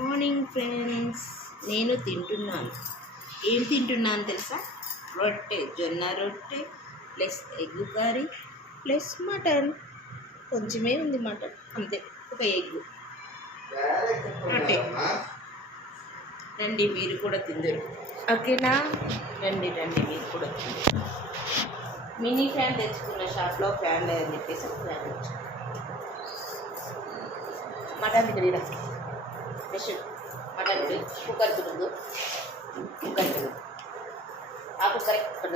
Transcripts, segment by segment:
Morning friends నేను తింటున్నాను. ఏం తింటున్నాను తెలుసా? రొట్టె జొన్న రొట్టె plus egg curry plus mutton. కొంచెమే ఉంది మటన్ అంతే ఒక ఎగ్. రొట్టె. రండి మీరు కూడా తిందరు. ఓకేనా? రండి రండి మీరు కూడా తిందరు. మినీ ఫ్యాన్ తెచ్చుకున్న షాప్లో ఫ్యాన్ లేదని చెప్పేసి ఒక ఫ్యాన్ తెచ్చుకున్నాను మటన్ తిరిగిరా ఫిష్ మటన్ కుక్కర్ తిరుగు కుక్కర్ తిరుగు ఆ కుక్కర్ ఇక్కడ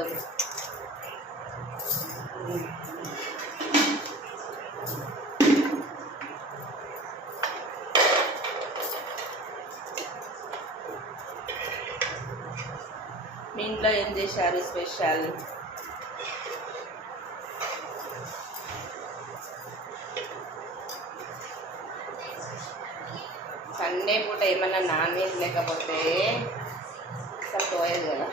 మీ ఇంట్లో ఏం చేశారు స్పెషల్? సండే పూట ఏమన్నా నాన్ వెజ్ లేకపోతే అసలు పోయేది కదా.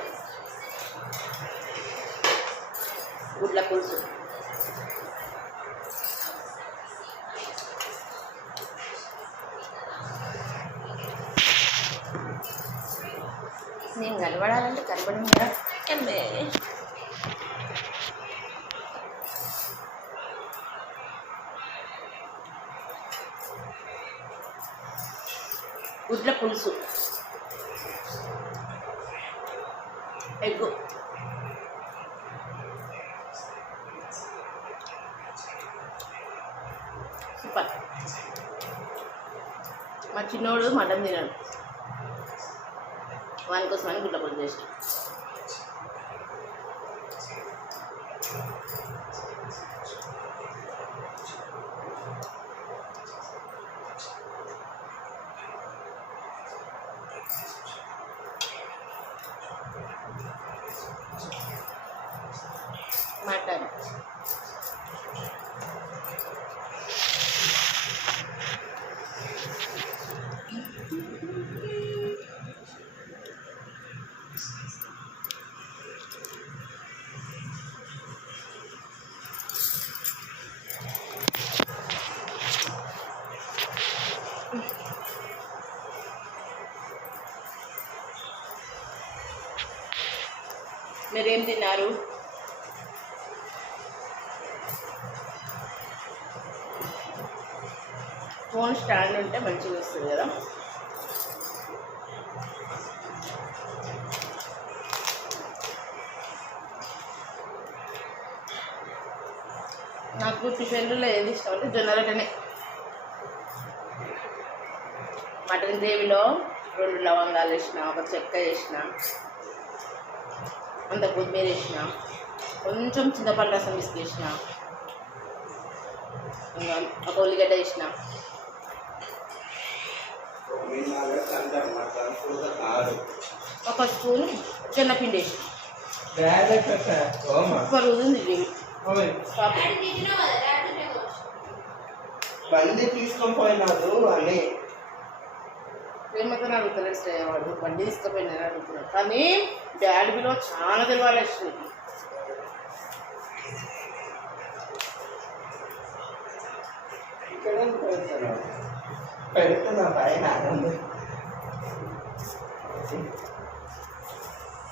గుడ్ల పులుసు. నేను కలవడాలంటే కనబడి కదా గుడ్ల పులుసు. ఎగ్గు. సూపర్. మా చిన్నోడు మటన్ తినాడు. వాని కోసమని గుడ్ల పులుసు చేసిన మటన్ మీరేం తిన్నారు? ఫోన్ స్టాండ్ ఉంటే మంచిగా వస్తుంది కదా. నాకు టిఫిన్లో ఏది ఇష్టం అంటే జొన్న రొట్టెనే మటన్ గ్రేవీలో రెండు లవంగాలు వేసిన ఒక చెక్క వేసిన. అంత కొత్తిమీర వేసిన. కొంచెం చింతపండు రసం వేసిన ఇంకా ఒక ఉల్లిగడ్డ వేసిన. ఒక స్పూన్ చెన్నపిండి వేసిన. సూపర్ ఉంది బండి తీసుకొని పోయినాడు అని. ప్రేమతో అడుగుతలేడు శ్రేయవాడు బండి తీసుకుపోయినా అడుగుతున్నాడు కానీ డాడీ బిలో చాలా తెలియాలి పైన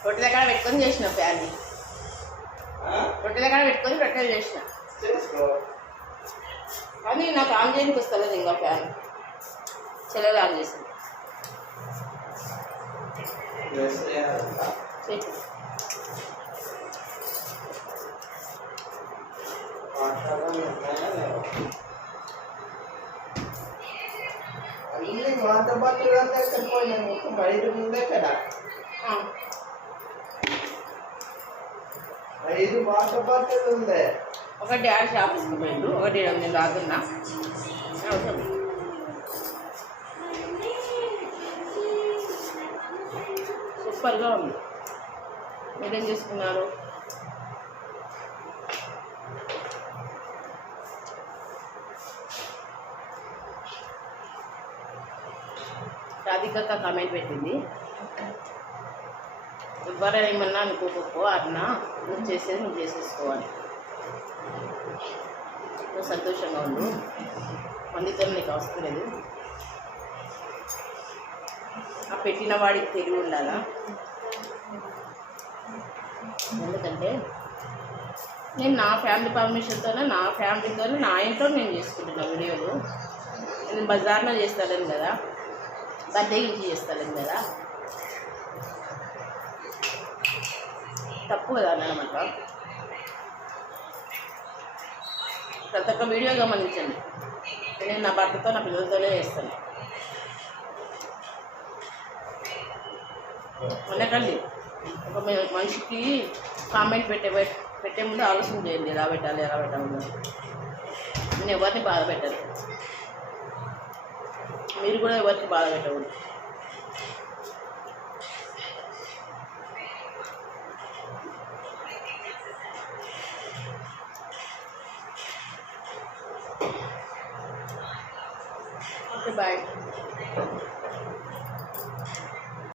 రొట్టెల కాడ పెట్టుకొని చేసిన ఫ్యాన్ని? రొట్టెల కాడ పెట్టుకొని రొట్టెలు చేసిన. కానీ నాకు ఆన్ చేయడానికి వస్తలేదు ఇంకా ఫ్యాన్ చెల్లెలు ఆన్ చేసింది. డ్రెస్ చేయాలంట. చెప్పు మాట్లాడాలి ఉన్నాయా లేవా? అన్ని ఐదు ముందే కదా ఆ, ఐదు మాట బాటలు ఉందే ఒక డాడీ షాప్ ఒకటి నేను రాకున్నా అవసరం సూపర్గా ఉంది. మీరేం చేసుకున్నారు? రాధికక్క కామెంట్ పెట్టింది. ఎవరైనా ఏమన్నా అనుకోకపో అన్నా నువ్వు చేసేది నువ్వు చేసేసుకోవాలి. సంతోషంగా ఉండు. మందితో నీకు అవసరం లేదు. ఆ పెట్టిన వాడికి తెలివి ఉండాలా? ఎందుకంటే నేను నా ఫ్యామిలీ పర్మిషన్తోనే నా ఫ్యామిలీతోనే నా ఇంట్లో నేను చేసుకుంటున్నా వీడియోలు. నేను బజార్లో చేస్తాను కదా. బద్దగించి చేస్తాను కదా. తప్పు కదా అన్నమాట ప్రతి ఒక్క వీడియో గమనించండి. నేను నా భర్తతో నా పిల్లలతోనే చేస్తాను. ఉండకండి. ఒక మనిషికి కామెంట్ పెట్టే పెట్టే ముందు ఆలోచన చేయండి ఎలా పెట్టాలి ఎలా పెట్టాలి. నేను ఎవరిని బాధ పెట్టాలి మీరు కూడా ఎవరికి బాధ పెట్టకూడదు. Okay bye.